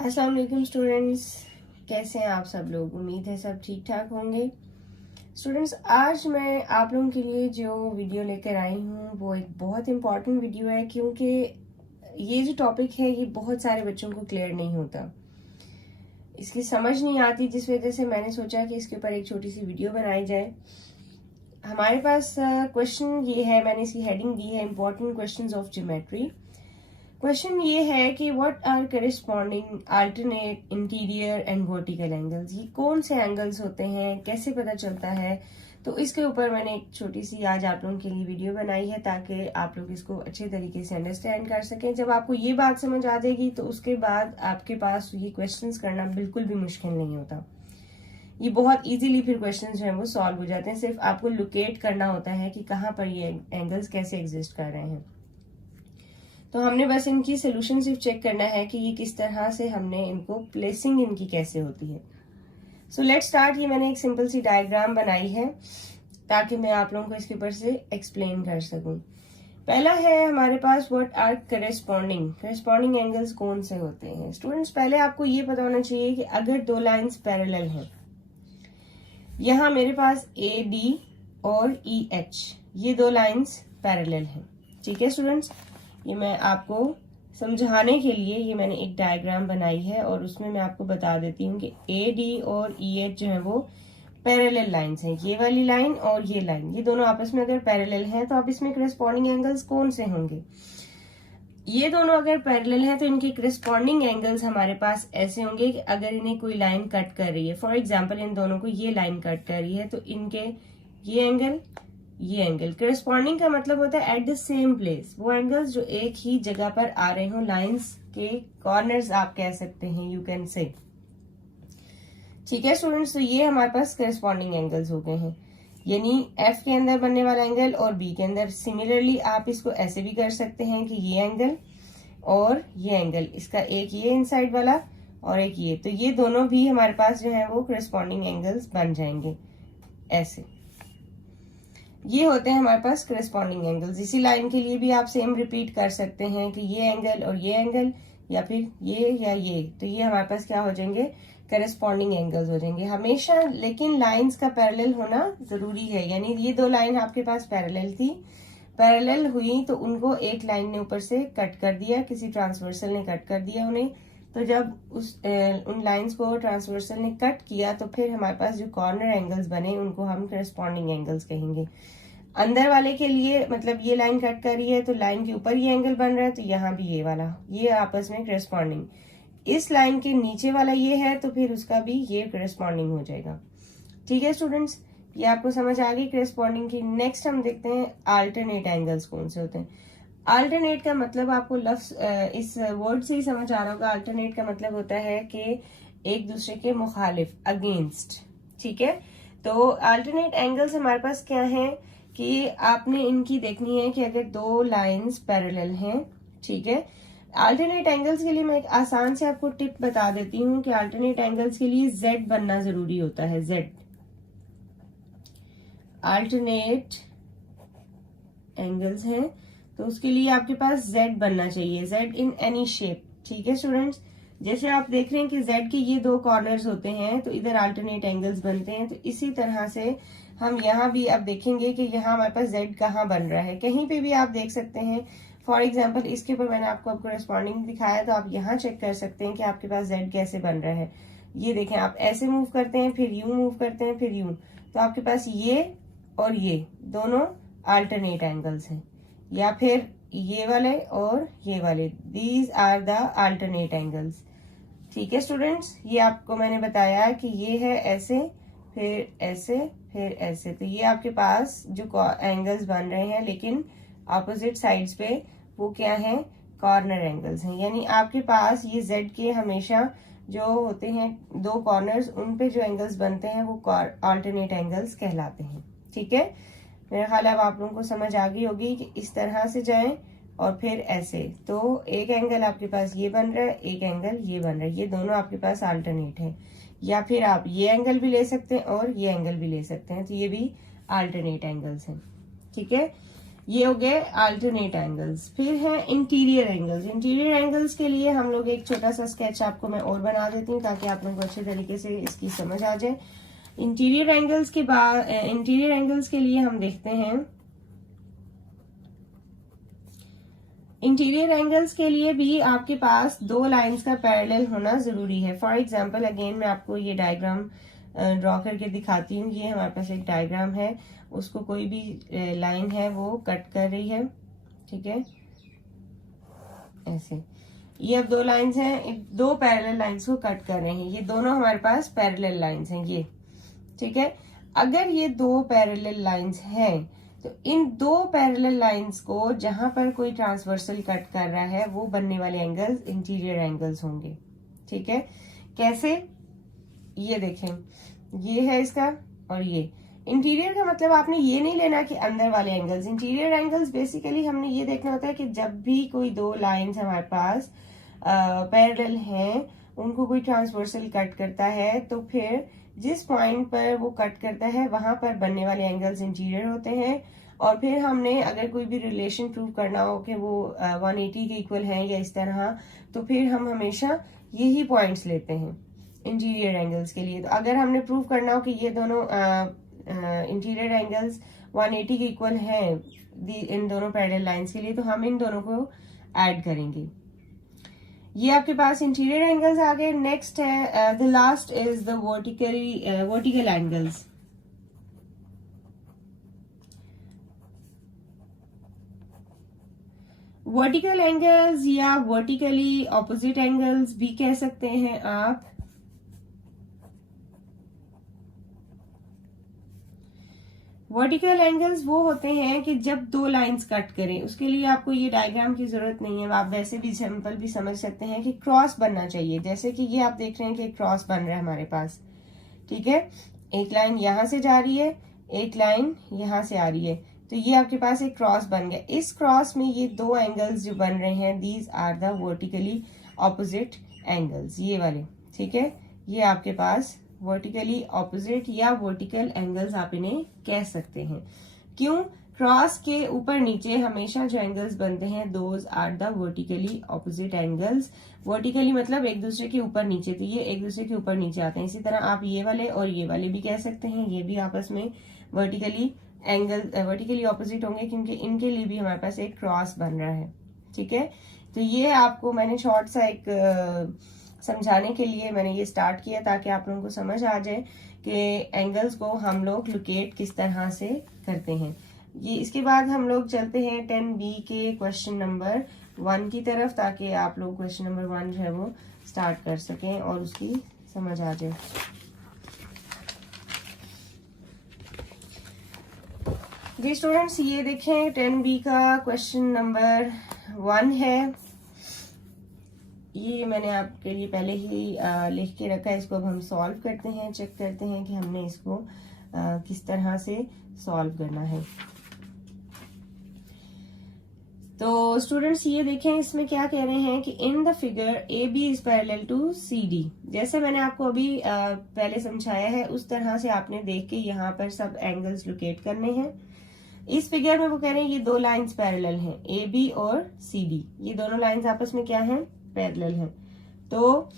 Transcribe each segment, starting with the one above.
अस्सलाम वालेकुम स्टूडेंट्स, कैसे हैं आप सब लोग। उम्मीद है सब ठीक ठाक होंगे। स्टूडेंट्स, आज मैं आप लोगों के लिए जो वीडियो लेकर आई हूँ वो एक बहुत इम्पॉर्टेंट वीडियो है, क्योंकि ये जो टॉपिक है ये बहुत सारे बच्चों को क्लियर नहीं होता, इसकी समझ नहीं आती, जिस वजह से मैंने सोचा कि इसके ऊपर एक छोटी सी वीडियो बनाई जाए। हमारे पास क्वेश्चन ये है, मैंने इसकी हेडिंग दी है important questions of geometry. Question ये है कि what are corresponding alternate interior and vertical angles. ये कौन से एंगल्स होते हैं, कैसे पता चलता है। तो इसके ऊपर मैंने एक छोटी सी आज आप लोगों के लिए वीडियो बनाई है, ताकि आप लोग इसको अच्छे तरीके से अंडरस्टैंड कर सकें। जब आपको ये बात समझ आ जाएगी तो उसके बाद आपके पास ये क्वेश्चंस करना बिल्कुल भी मुश्किल नहीं होता। ये बहुत इजीली फिर क्वेश्चंस जो है वो सॉल्व हो जाते हैं। सिर्फ आपको लोकेट करना होता है कि कहाँ पर ये एंगल्स कैसे एग्जिस्ट कर रहे हैं। तो हमने बस इनकी सोल्यूशन सिर्फ चेक करना है कि ये किस तरह से हमने इनको प्लेसिंग इनकी कैसे होती है। So let's start. ये मैंने एक सिंपल सी डायग्राम बनाई है ताकि मैं आप लोगों को इसके ऊपर से एक्सप्लेन कर सकूं। पहला है हमारे पास व्हाट आर करेस्पॉन्डिंग एंगल्स कौन से होते हैं। स्टूडेंट्स, पहले आपको ये पता होना चाहिए कि अगर दो लाइंस पैरेलल हैं, यहाँ मेरे पास ए डी और ई एच, ये दो लाइंस पैरेलल हैं। ठीक है स्टूडेंट्स, ये मैं आपको समझाने के लिए ये मैंने एक डायग्राम बनाई है और उसमें मैं आपको बता देती हूँ कि ए डी और ई एच जो है वो पैरेलल लाइंस हैं। ये वाली लाइन और ये लाइन, ये दोनों आपस में अगर पैरेलल हैं तो अब इसमें करस्पॉन्डिंग एंगल्स कौन से होंगे। ये दोनों अगर पैरेलल हैं तो इनके करस्पॉन्डिंग एंगल्स हमारे पास ऐसे होंगे कि अगर इन्हें कोई लाइन कट कर रही है, फॉर एग्जाम्पल इन दोनों को ये लाइन कट कर रही है, तो इनके ये एंगल करस्पॉन्डिंग का मतलब होता है एट द सेम प्लेस। वो एंगल्स जो एक ही जगह पर आ रहे हो, लाइंस के कॉर्नर्स आप कह सकते हैं, यू कैन से। ठीक है स्टूडेंट्स, तो ये हमारे पास करस्पॉन्डिंग एंगल्स हो गए हैं, यानी एफ के अंदर बनने वाला एंगल और बी के अंदर। सिमिलरली आप इसको ऐसे भी कर सकते हैं कि ये एंगल और ये एंगल, इसका एक ये इनसाइड वाला और एक ये, तो ये दोनों भी हमारे पास जो है वो करस्पॉन्डिंग एंगल्स बन जाएंगे ऐसे। ये होते हैं हमारे पास करस्पॉन्डिंग एंगल्स। इसी लाइन के लिए भी आप सेम रिपीट कर सकते हैं कि ये एंगल और ये एंगल, या फिर ये या ये, तो ये हमारे पास क्या हो जाएंगे, करस्पॉन्डिंग एंगल्स हो जाएंगे हमेशा। लेकिन लाइंस का पैरेलल होना जरूरी है, यानी ये दो लाइन आपके पास पैरेलल थी, पैरेलल हुई तो उनको एक लाइन ने ऊपर से कट कर दिया, किसी ट्रांसवर्सल ने कट कर दिया उन्हें। तो जब उन लाइंस को ट्रांसवर्सल ने कट किया तो फिर हमारे पास जो कॉर्नर एंगल्स बने उनको हम करस्पॉन्डिंग एंगल्स कहेंगे। अंदर वाले के लिए मतलब ये लाइन कट कर रही है तो लाइन के ऊपर ये एंगल बन रहा है, तो यहाँ भी ये वाला, ये आपस में करस्पॉन्डिंग। इस लाइन के नीचे वाला ये है तो फिर उसका भी ये करस्पॉन्डिंग हो जाएगा। ठीक है स्टूडेंट्स, ये आपको समझ आ गई करस्पॉन्डिंग की। नेक्स्ट हम देखते हैं अल्टरनेट एंगल्स कौन से होते हैं। अल्टरनेट का मतलब आपको लफ्ज इस वर्ड से ही समझ आ रहा होगा। अल्टरनेट का मतलब होता है कि एक दूसरे के मुखालिफ, अगेंस्ट। ठीक है, तो अल्टरनेट एंगल्स हमारे पास क्या है कि आपने इनकी देखनी है कि अगर दो लाइंस पैरेलल हैं, ठीक है। अल्टरनेट एंगल्स के लिए मैं एक आसान से आपको टिप बता देती हूँ कि अल्टरनेट एंगल्स के लिए जेड बनना जरूरी होता है। जेड अल्टरनेट एंगल्स हैं तो उसके लिए आपके पास जेड बनना चाहिए, जेड इन एनी शेप। ठीक है स्टूडेंट्स, जैसे आप देख रहे हैं कि जेड के ये दो कॉर्नर्स होते हैं तो इधर अल्टरनेट एंगल्स बनते हैं। तो इसी तरह से हम यहाँ भी अब देखेंगे कि यहाँ हमारे पास जेड कहाँ बन रहा है। कहीं पे भी आप देख सकते हैं, फॉर एग्जाम्पल इसके ऊपर मैंने आपको करस्पॉन्डिंग दिखाया, तो आप यहाँ चेक कर सकते हैं कि आपके पास जेड कैसे बन रहा है। ये देखें, आप ऐसे मूव करते हैं, फिर यूं मूव करते हैं, फिर यूं, तो आपके पास ये और ये दोनों अल्टरनेट एंगल्स हैं। या फिर ये वाले और ये वाले, these are the alternate angles. ठीक है स्टूडेंट्स, ये आपको मैंने बताया कि ये है ऐसे, फिर ऐसे, फिर ऐसे, तो ये आपके पास जो एंगल्स बन रहे हैं, लेकिन ऑपोजिट साइड्स पे वो क्या है, कॉर्नर एंगल्स हैं। यानी आपके पास ये जेड के हमेशा जो होते हैं दो कॉर्नर्स, उन पे जो एंगल्स बनते हैं वो अल्टरनेट एंगल्स कहलाते हैं। ठीक है, मेरा ख्याल अब आप लोगों को समझ आ गई होगी कि इस तरह से जाएं और फिर ऐसे, तो एक एंगल आपके पास ये बन रहा है, एक एंगल ये बन रहा है, ये दोनों आपके पास अल्टरनेट है। या फिर आप ये एंगल भी ले सकते हैं और ये एंगल भी ले सकते हैं, तो ये भी अल्टरनेट एंगल्स हैं। ठीक है, ये हो गए अल्टरनेट एंगल्स। फिर है इंटीरियर एंगल्स। इंटीरियर एंगल्स के लिए हम लोग एक छोटा सा स्केच आपको मैं और बना देती हूँ ताकि आप लोगों को अच्छे तरीके से इसकी समझ आ जाए। इंटीरियर एंगल्स के बाद इंटीरियर एंगल्स के लिए हम देखते हैं, इंटीरियर एंगल्स के लिए भी आपके पास दो लाइंस का पैरेलल होना जरूरी है। फॉर एग्जांपल अगेन मैं आपको ये डायग्राम ड्रॉ करके दिखाती हूँ। ये हमारे पास एक डायग्राम है, उसको कोई भी लाइन है वो कट कर रही है, ठीक है, ऐसे। ये अब दो लाइंस हैं, दो पैरेलल लाइंस को कट कर रहे हैं, ये दोनों हमारे पास पैरेलल लाइंस हैं ये, ठीक है। अगर ये दो पैरेलल लाइंस हैं तो इन दो पैरेलल लाइंस को जहां पर कोई ट्रांसवर्सल कट कर रहा है वो बनने वाले एंगल्स इंटीरियर एंगल्स होंगे, ठीक है। कैसे, ये देखें, ये है इसका और ये इंटीरियर का मतलब आपने ये नहीं लेना कि अंदर वाले एंगल्स। इंटीरियर एंगल्स बेसिकली हमने ये देखना होता है कि जब भी कोई दो लाइंस हमारे पास पैरेलल हैं, उनको कोई ट्रांसवर्सल कट करता है तो फिर जिस पॉइंट पर वो कट करता है वहां पर बनने वाले एंगल्स इंटीरियर होते हैं। और फिर हमने अगर कोई भी रिलेशन प्रूव करना हो कि वो 180 के इक्वल है या इस तरह, तो फिर हम हमेशा यही पॉइंट्स लेते हैं इंटीरियर एंगल्स के लिए। तो अगर हमने प्रूव करना हो कि ये दोनों इंटीरियर एंगल्स 180 के इक्वल हैं इन दोनों पैरेलल लाइंस के लिए, तो हम इन दोनों को ऐड करेंगे। ये आपके पास इंटीरियर एंगल्स आ गए। नेक्स्ट है the last is the vertical angles. Vertical angles या वर्टिकली ऑपोजिट एंगल्स भी कह सकते हैं आप। वर्टिकल एंगल्स वो होते हैं कि जब दो लाइंस कट करें, उसके लिए आपको ये डायग्राम की जरूरत नहीं है, आप वैसे भी सिंपल भी समझ सकते हैं कि क्रॉस बनना चाहिए। जैसे कि ये आप देख रहे हैं कि क्रॉस बन रहा है हमारे पास, ठीक है। एक लाइन यहां से जा रही है, एक लाइन यहां से आ रही है, तो ये आपके पास एक क्रॉस बन गया। इस क्रॉस में ये दो एंगल्स जो बन रहे हैं, these are the vertically opposite angles, ये वाले, ठीक है। ये आपके पास वर्टिकली ऑपोजिट या वर्टिकल एंगल्स आप इन्हें कह सकते हैं। क्यों? क्रॉस के ऊपर नीचे हमेशा जो एंगल्स बनते हैं those are the vertically opposite angles. Vertically मतलब एक दूसरे के ऊपर नीचे, तो ये एक दूसरे के ऊपर नीचे आते हैं। इसी तरह आप ये वाले और ये वाले भी कह सकते हैं, ये भी आपस में वर्टिकली एंगल वर्टिकली ऑपोजिट होंगे क्योंकि इनके लिए भी हमारे पास एक क्रॉस बन रहा है, ठीक है। तो ये आपको मैंने शॉर्ट सा एक समझाने के लिए मैंने ये स्टार्ट किया ताकि आप लोगों को समझ आ जाए कि एंगल्स को हम लोग लोकेट किस तरह से करते हैं। ये इसके बाद हम लोग चलते हैं 10B के क्वेश्चन नंबर 1 की तरफ, ताकि आप लोग क्वेश्चन नंबर 1 जो है वो स्टार्ट कर सकें और उसकी समझ आ जाए। जी स्टूडेंट्स, ये देखें 10B का क्वेश्चन नंबर 1 है। ये मैंने आपके लिए पहले ही लिख के रखा है। इसको अब हम सॉल्व करते हैं, चेक करते हैं कि हमने इसको किस तरह से सॉल्व करना है। तो स्टूडेंट्स ये देखें, इसमें क्या कह रहे हैं कि in the figure A B is parallel to C D. जैसे मैंने आपको अभी पहले समझाया है उस तरह से आपने देख के यहाँ पर सब एंगल्स लोकेट करने हैं। इस फिगर में वो कह रहे हैं ये दो लाइंस पैरेलल हैं, ए बी और सी डी। ये दोनों लाइंस आपस में क्या हैं? पैरेलल है। तो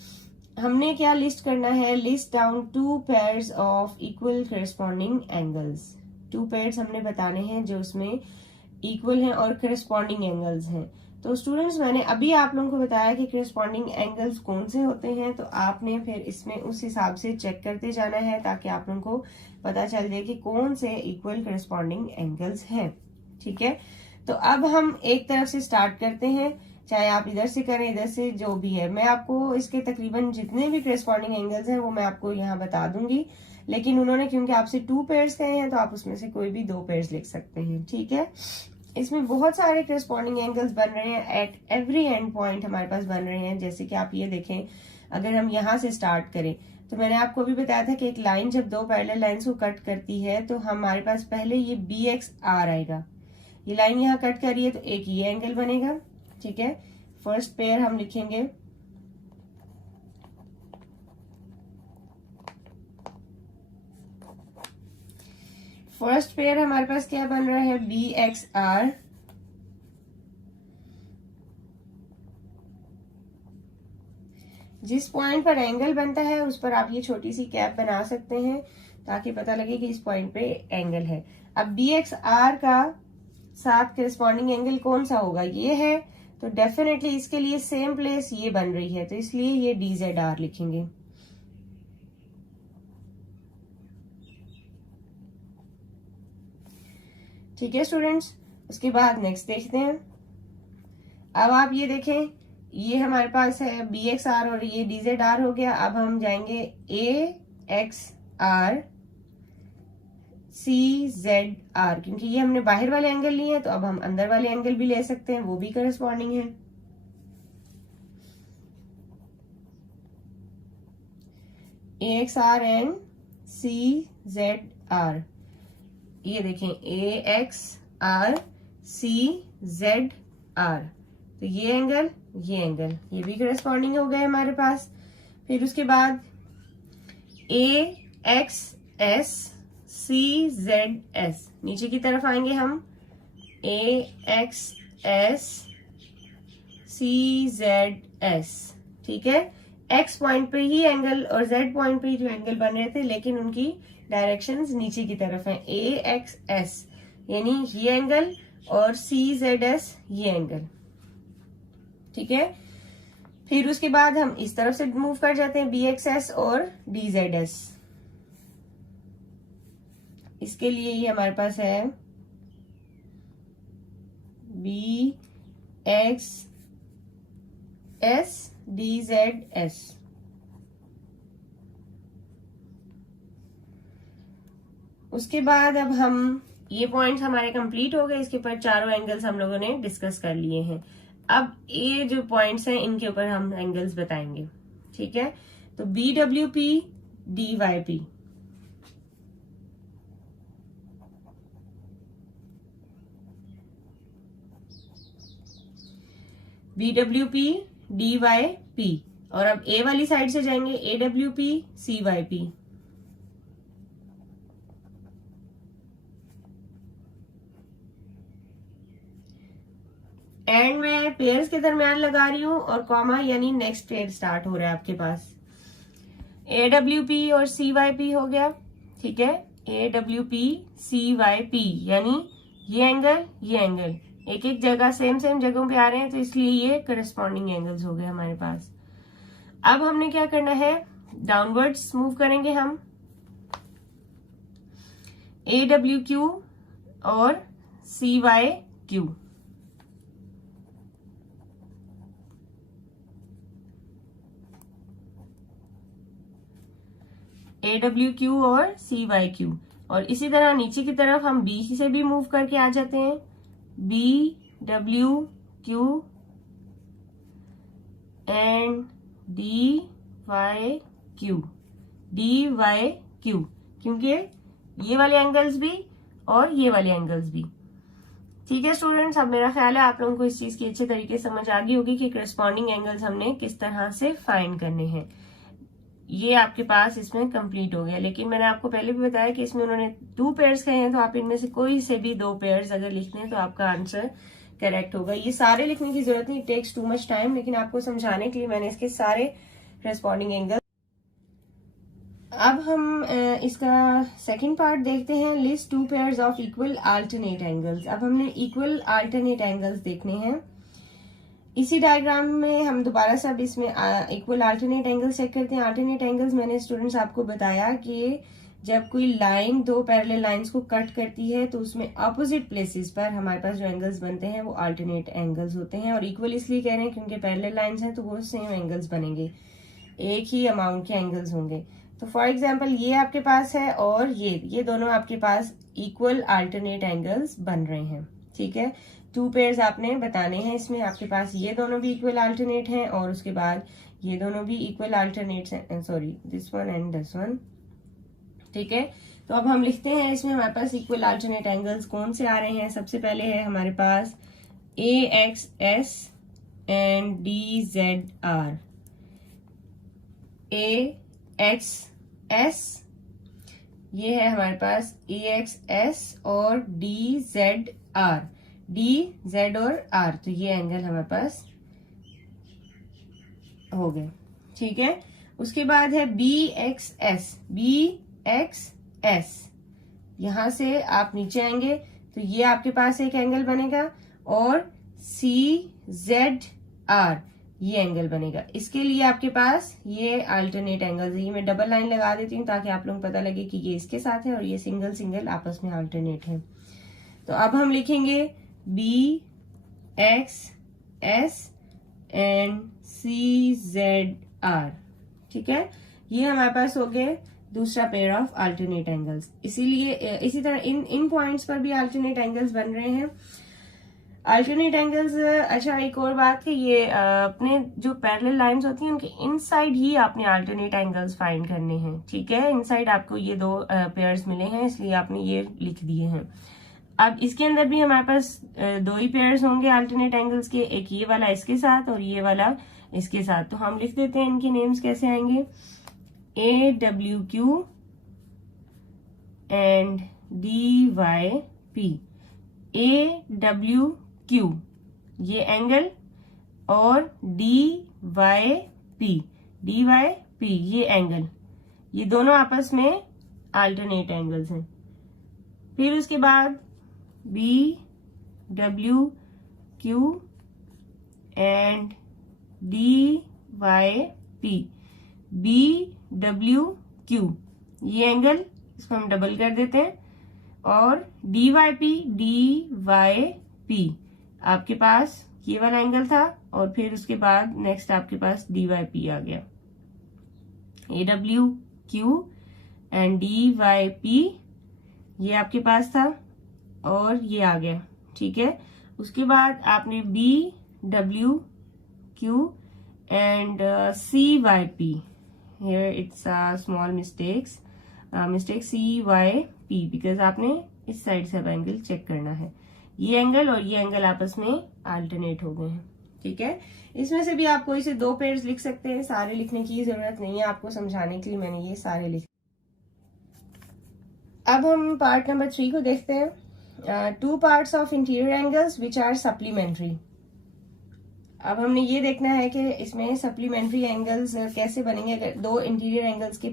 हमने क्या लिस्ट करना है? List down two pairs of equal corresponding angles. Two pairs हमने बताने हैं जो उसमें इक्वल हैं और करस्पॉन्डिंग एंगल्स हैं। तो स्टूडेंट्स मैंने अभी आप लोगों को बताया कि करस्पॉन्डिंग एंगल्स कौन से होते हैं, तो आपने फिर इसमें उस हिसाब से चेक करते जाना है ताकि आप लोगों को पता चल जाए कि कौन से इक्वल करस्पॉन्डिंग एंगल्स हैं, ठीक है। तो अब हम एक तरफ से स्टार्ट करते हैं, चाहे आप इधर से करें इधर से, जो भी है। मैं आपको इसके तकरीबन जितने भी करस्पॉन्डिंग एंगल्स हैं वो मैं आपको यहाँ बता दूंगी, लेकिन उन्होंने क्योंकि आपसे 2 पेयर्स कहे हैं तो आप उसमें से कोई भी 2 पेयर्स लिख सकते हैं, ठीक है। इसमें बहुत सारे करस्पॉन्डिंग एंगल्स बन रहे हैं, एट एवरी एंड पॉइंट हमारे पास बन रहे हैं। जैसे कि आप ये देखें, अगर हम यहाँ से स्टार्ट करें तो मैंने आपको अभी बताया था कि एक लाइन जब दो पैरेलल लाइंस को कट करती है तो हमारे पास पहले ये BXR आएगा। ये लाइन यहाँ कट कर रही है तो एक ये एंगल बनेगा, ठीक है। फर्स्ट पेयर हम लिखेंगे, फर्स्ट पेयर हमारे पास क्या बन रहा है? BXR। जिस पॉइंट पर एंगल बनता है उस पर आप ये छोटी सी कैप बना सकते हैं ताकि पता लगे कि इस पॉइंट पे एंगल है। अब बी एक्स आर का साथ करस्पॉन्डिंग एंगल कौन सा होगा, ये है, तो डेफिनेटली इसके लिए सेम प्लेस ये बन रही है, तो इसलिए ये डी जेड आर लिखेंगे। ठीक है स्टूडेंट्स, उसके बाद नेक्स्ट देखते हैं। अब आप ये देखें, ये हमारे पास है बी एक्स आर और ये डी जेड आर हो गया। अब हम जाएंगे A X R C Z R, क्योंकि ये हमने बाहर वाले एंगल लिए हैं तो अब हम अंदर वाले एंगल भी ले सकते हैं, वो भी करस्पॉन्डिंग है। A X R and C Z R, ये देखें A X R C Z R, तो ये एंगल ये भी करस्पॉन्डिंग हो गए हमारे पास। फिर उसके बाद A X S C Z S, नीचे की तरफ आएंगे हम, A X S C Z S, ठीक है। एक्स पॉइंट पे ही एंगल और जेड पॉइंट पे ही जो एंगल बन रहे थे, लेकिन उनकी डायरेक्शंस नीचे की तरफ हैं। ए एक्स एस यानी ये एंगल और सी जेड एस ये एंगल, ठीक है। फिर उसके बाद हम इस तरफ से मूव कर जाते हैं, बी एक्स एस और डी जेड एस। इसके लिए ये हमारे पास है B X S D Z S. उसके बाद अब हम ये पॉइंट्स हमारे कंप्लीट हो गए, इसके ऊपर चारों एंगल्स हम लोगों ने डिस्कस कर लिए हैं। अब ये जो पॉइंट्स हैं इनके ऊपर हम एंगल्स बताएंगे, ठीक है। तो B W P D Y P, B W P D Y P, और अब ए वाली साइड से जाएंगे, A W P C Y P, end में पेयर्स के दरमियान लगा रही हूं और कॉमा यानी नेक्स्ट पेयर स्टार्ट हो रहा है आपके पास। ए डब्ल्यू पी और सी वाई पी हो गया, ठीक है। A W P C Y P यानी ये एंगल एक एक जगह सेम जगहों पे आ रहे हैं, तो इसलिए ये करस्पॉन्डिंग एंगल्स हो गए हमारे पास। अब हमने क्या करना है, डाउनवर्ड्स मूव करेंगे हम, ए डब्ल्यू क्यू और C Y Q, A W Q और सी वाई क्यू। और इसी तरह नीचे की तरफ हम बी से भी मूव करके आ जाते हैं, B W Q and D Y Q, क्योंकि ये वाले एंगल्स भी और ये वाले एंगल्स भी, ठीक है स्टूडेंट्स। अब मेरा ख्याल है आप लोगों को इस चीज की अच्छे तरीके से समझ आ गई होगी कि करस्पॉन्डिंग एंगल्स हमने किस तरह से फाइंड करने हैं। ये आपके पास इसमें कंप्लीट हो गया, लेकिन मैंने आपको पहले भी बताया कि इसमें उन्होंने 2 पेयर्स कहे हैं, तो आप इनमें से कोई से भी 2 पेयर्स अगर लिखते हैं तो आपका आंसर करेक्ट होगा। ये सारे लिखने की जरूरत नहीं, टेक्स टू मच टाइम, लेकिन आपको समझाने के लिए मैंने इसके सारे करस्पॉन्डिंग एंगल। अब हम इसका सेकंड पार्ट देखते हैं, list 2 pairs of equal alternate angles. अब हमने इक्वल अल्टरनेट एंगल्स देखने हैं। इसी डायग्राम में हम दोबारा से अब इसमें इक्वल अल्टरनेट एंगल्स चेक करते हैं। अल्टरनेट एंगल्स मैंने स्टूडेंट्स आपको बताया कि जब कोई लाइन 2 पैरेलल लाइंस को कट करती है तो उसमें अपोजिट प्लेसेस पर हमारे पास जो एंगल्स बनते हैं वो अल्टरनेट एंगल्स होते हैं। और इक्वल इसलिए कह रहे हैं क्योंकि पैरेलल लाइंस हैं तो वो सेम एंगल्स बनेंगे, एक ही अमाउंट के एंगल्स होंगे। तो फॉर एग्जाम्पल ये आपके पास है और ये दोनों आपके पास इक्वल अल्टरनेट एंगल्स बन रहे हैं, ठीक है। 2 पेयर्स आपने बताने हैं इसमें, आपके पास ये दोनों भी इक्वल अल्टरनेट हैं और उसके बाद ये दोनों भी इक्वल अल्टरनेट्स हैं, sorry this one and this one, ठीक है। तो अब हम लिखते हैं इसमें हमारे पास इक्वल अल्टरनेट एंगल्स कौन से आ रहे हैं। सबसे पहले है हमारे पास A X S and D Z R, A X S ये है हमारे पास ए एक्स एस और D Z R, D Z और आर, तो ये एंगल हमारे पास हो गए, ठीक है। उसके बाद है BXS, BXS, यहां से आप नीचे आएंगे तो ये आपके पास एक एंगल बनेगा, और CZR ये एंगल बनेगा। इसके लिए आपके पास ये अल्टरनेट एंगल्स है। ये मैं डबल लाइन लगा देती हूँ ताकि आप लोगों को पता लगे कि ये इसके साथ है और ये सिंगल सिंगल आपस में अल्टरनेट है। तो अब हम लिखेंगे BXS एंड CZR, ठीक है। ये हमारे पास हो गए दूसरा पेयर ऑफ अल्टरनेट एंगल्स। इसीलिए इसी तरह इन पॉइंट्स पर भी अल्टरनेट एंगल्स बन रहे हैं। अल्टरनेट एंगल्स, अच्छा एक और बात है, ये अपने जो पैरेलल लाइंस होती हैं उनके इनसाइड ही आपने अल्टरनेट एंगल्स फाइंड करने हैं, ठीक है। इनसाइड आपको ये दो पेयर्स मिले हैं, इसलिए आपने ये लिख दिए हैं। अब इसके अंदर भी हमारे पास दो ही पेयर्स होंगे अल्टरनेट एंगल्स के, एक ये वाला इसके साथ और ये वाला इसके साथ। तो हम लिख देते हैं, इनके नेम्स कैसे आएंगे, AWQ एंड DYP। AWQ ये एंगल और DYP ये एंगल, ये दोनों आपस में अल्टरनेट एंगल्स हैं। फिर उसके बाद BWQ एंड DYP, BWQ ये एंगल, इसको हम डबल कर देते हैं, और DYP आपके पास ये वाला एंगल था, और फिर उसके बाद नेक्स्ट आपके पास DYP आ गया। AWQ एंड DYP ये आपके पास था और ये आ गया, ठीक है। उसके बाद आपने BWQ and CYP, here it's a small mistake CYP, because आपने इस साइड से अब एंगल चेक करना है। ये एंगल और ये एंगल आपस में अल्टरनेट हो गए हैं, ठीक है। इसमें से भी आप कोई से दो पेयर्स लिख सकते हैं, सारे लिखने की जरूरत नहीं है, आपको समझाने के लिए मैंने ये सारे लिखे। अब हम पार्ट नंबर 3 को देखते हैं। 2 parts of interior angles which are supplementary। अब हमने ये देखना है कि इसमें सप्लीमेंट्री एंगल्स कैसे बनेंगे। अगर दो इंटीरियर एंगल्स के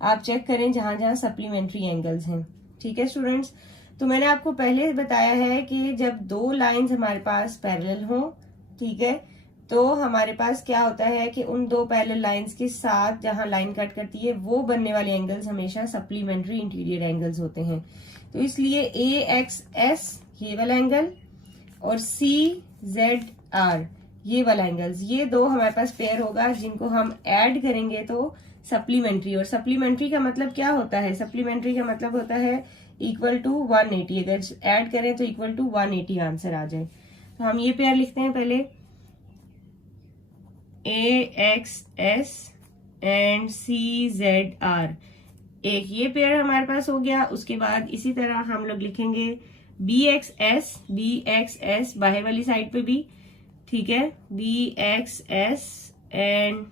आप चेक करें जहां जहां सप्लीमेंट्री एंगल्स हैं, ठीक है स्टूडेंट्स। तो मैंने आपको पहले बताया है कि जब दो लाइंस हमारे पास पैरेलल हों, ठीक है, तो हमारे पास क्या होता है कि उन दो पैरेलल लाइंस के साथ जहां लाइन कट करती है वो बनने वाले एंगल्स हमेशा सप्लीमेंट्री इंटीरियर एंगल्स होते हैं। तो इसलिए AXS ये वाला एंगल और CZR ये वाला एंगल्स, ये दो हमारे पास पेयर होगा जिनको हम ऐड करेंगे तो सप्लीमेंट्री। और सप्लीमेंट्री का मतलब क्या होता है, सप्लीमेंट्री का मतलब होता है इक्वल टू 180। अगर ऐड करें तो इक्वल टू 180 आंसर आ जाए। तो हम ये पेयर लिखते हैं पहले, AXS एंड CZR, एक ये पेयर हमारे पास हो गया। उसके बाद इसी तरह हम लोग लिखेंगे BXS बाहर वाली साइड पे भी, ठीक है, BXS एंड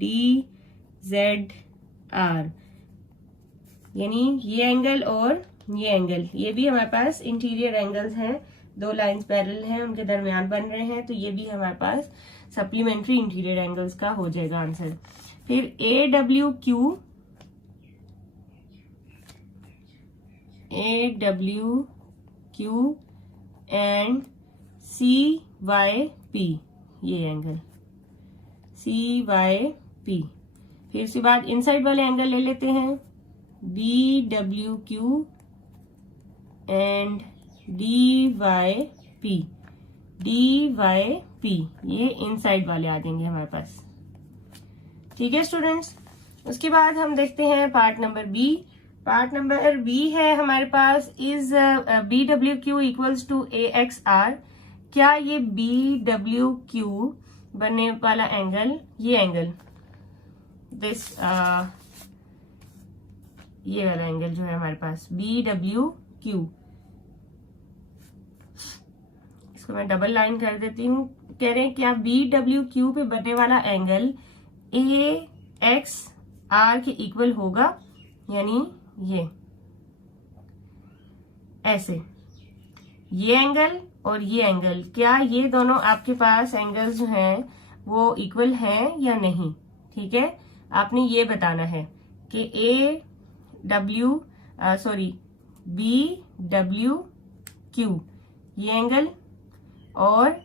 DZR, यानी ये एंगल और ये एंगल, ये भी हमारे पास इंटीरियर एंगल्स हैं, दो लाइंस पैरेलल हैं, उनके दरमियान बन रहे हैं, तो ये भी हमारे पास सप्लीमेंट्री इंटीरियर एंगल्स का हो जाएगा आंसर। फिर AWQ एंड CYP ये एंगल CYP। फिर उसके बाद इनसाइड वाले एंगल ले लेते हैं, BWQ एंड DYP ये इनसाइड वाले आ जाएंगे हमारे पास, ठीक है स्टूडेंट्स। उसके बाद हम देखते हैं part number B। Part number B है हमारे पास, is BWQ equals to AXR। क्या ये BWQ बनने वाला एंगल, ये एंगल दिस ये वाला एंगल जो है हमारे पास BWQ, इसको मैं डबल लाइन कर देती हूँ। कह रहे हैं क्या BWQ पे बनने वाला एंगल AXR के इक्वल होगा, यानी ये ऐसे, ये एंगल और ये एंगल, क्या ये दोनों आपके पास एंगल्स जो हैं वो इक्वल हैं या नहीं। ठीक है, आपने ये बताना है कि BWQ ये एंगल और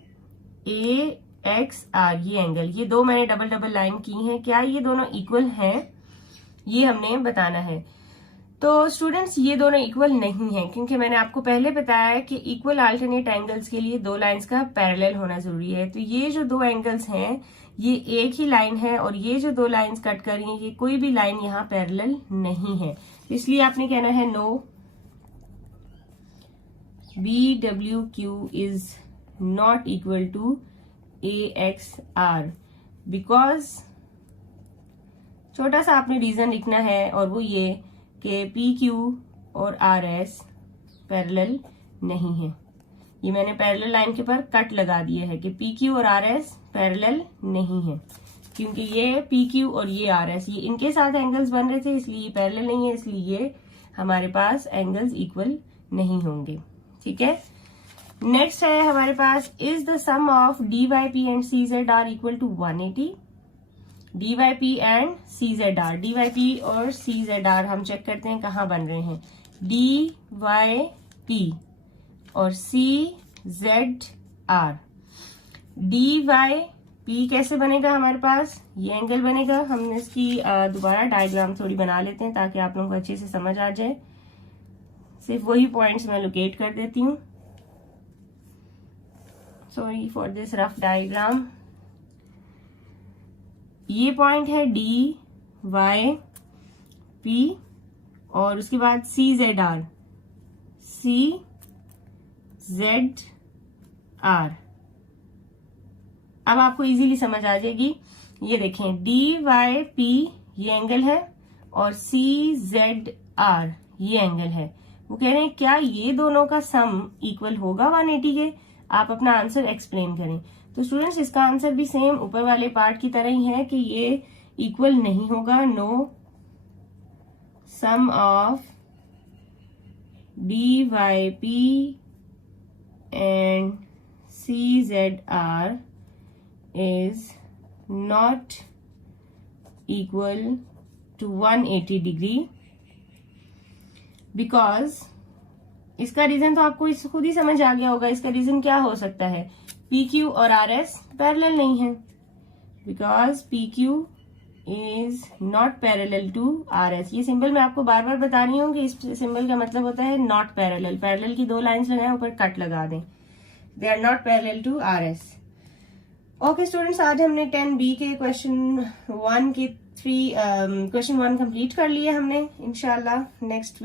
AXR ये एंगल, ये दो मैंने डबल डबल लाइन की हैं, क्या ये दोनों इक्वल हैं, ये हमने बताना है। तो स्टूडेंट्स ये दोनों इक्वल नहीं है, क्योंकि मैंने आपको पहले बताया है कि इक्वल अल्टरनेट एंगल्स के लिए दो लाइंस का पैरेलल होना जरूरी है। तो ये जो दो एंगल्स हैं ये एक ही लाइन है, और ये जो दो लाइंस कट कर रही हैं ये कोई भी लाइन यहाँ पैरेलल नहीं है। तो इसलिए आपने कहना है no, BWQ is not equal to AXR, because छोटा सा आपने रीजन लिखना है, और वो ये कि PQ और RS पैरेलल नहीं है। ये मैंने पैरेलल लाइन के ऊपर कट लगा दिया है कि PQ और RS पैरेलल नहीं है, क्योंकि ये PQ और ये RS ये इनके साथ एंगल्स बन रहे थे, इसलिए ये पैरेलल नहीं है, इसलिए ये हमारे पास एंगल्स इक्वल नहीं होंगे। ठीक है, नेक्स्ट है हमारे पास, is the sum of DYP and CZR equal to 180। DYP and CZR, DYP और CZR हम चेक करते हैं कहाँ बन रहे हैं। DYP और CZR, DYP कैसे बनेगा हमारे पास, ये एंगल बनेगा। हम इसकी दोबारा डायग्राम थोड़ी बना लेते हैं ताकि आप लोगों को अच्छे से समझ आ जाए। सिर्फ वही पॉइंट्स मैं लोकेट कर देती हूँ, sorry for this rough diagram. ये पॉइंट है DYP और उसके बाद CZR, CZR। अब आपको इजीली समझ आ जाएगी। ये देखें, DYP ये एंगल है और CZR ये एंगल है। वो कह रहे हैं क्या ये दोनों का सम इक्वल होगा 180 के? आप अपना आंसर एक्सप्लेन करें। तो स्टूडेंट्स इसका आंसर भी सेम ऊपर वाले पार्ट की तरह ही है कि ये इक्वल नहीं होगा। No, sum of DYP and CZR is not equal to 180 degree, because इसका रीजन तो आपको खुद ही समझ आ गया होगा। इसका रीजन क्या हो सकता है, PQ और RS पैरेलल नहीं है, because PQ is not parallel to RS। ये सिंबल मैं आपको बार बार बता रही हूँ कि इस सिंबल का मतलब होता है नॉट पैरेलल। पैरेलल की दो लाइंस लगाएं, ऊपर कट लगा दें, they are not parallel to RS। Okay students, आज हमने 10B के क्वेश्चन 1 के 3 क्वेश्चन 1 कंप्लीट कर लिए हमने। इंशाल्लाह नेक्स्ट